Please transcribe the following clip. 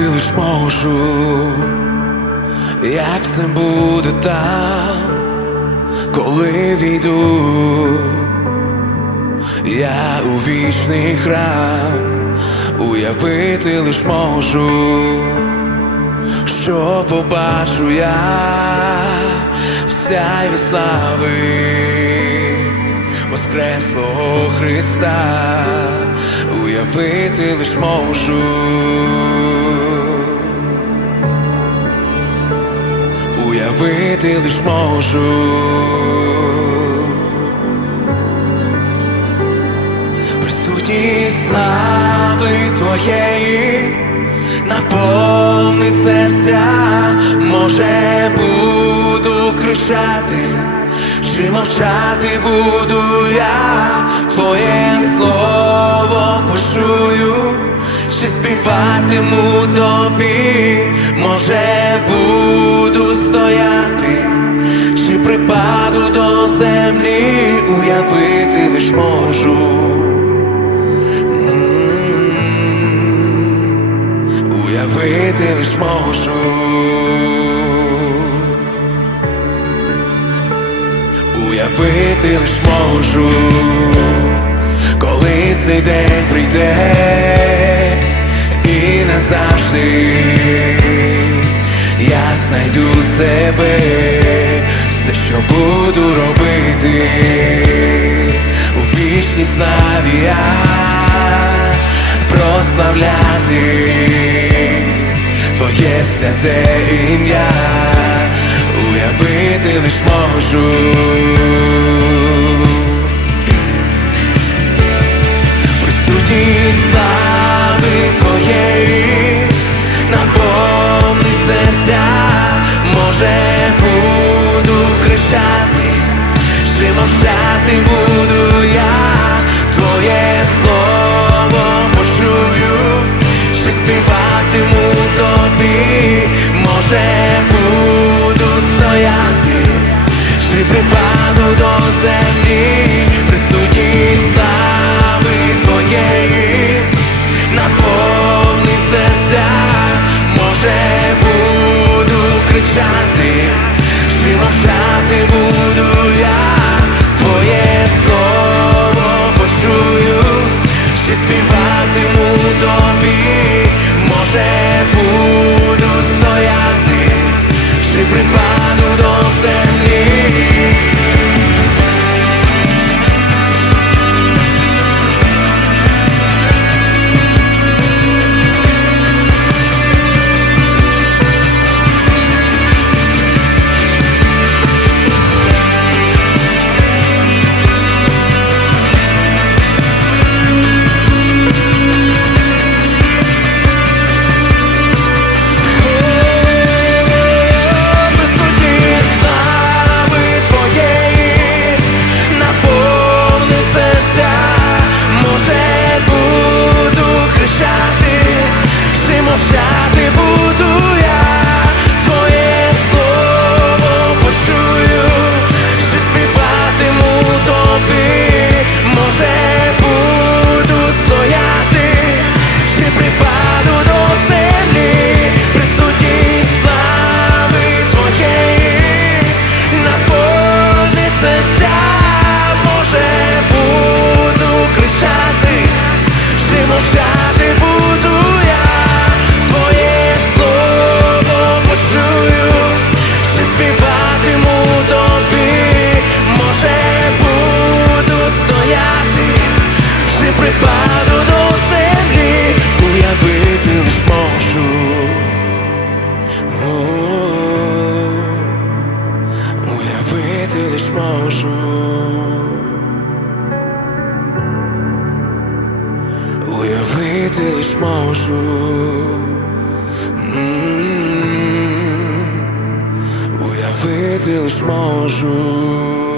уявити лиш можу, як все буде там, коли війду, я у вічний храм, уявити лиш можу, що побачу я в сяйві слави Воскреслого Христа, уявити лиш можу. Уявити лиш можу. Присутність слави твоєї наповни серця, може буду кричати, чи мовчати буду я, твоє слово почую, чи співатиму тобі, Уявити лиш можу, коли цей день прийде і назавжди. Я знайду себе, все, що буду робити. У вічній славі я прославляти. Твоє святе ім'я, уявити лиш можу. Кричати, чи мовчати буду я, Твоє слово почую, чи співатиму тобі, може буду стояти, чи припаду до землі, присутність слави Твоєї, наповни серця, може буду кричати, чи буду я, Твоє слово почую, чи співатиму тобі, може буду стояти, чи припаду до землі. Наповни може буду кричати, чи мовчати Уявити лиш можу. Уявити лиш можу. М, Уявити лиш можу.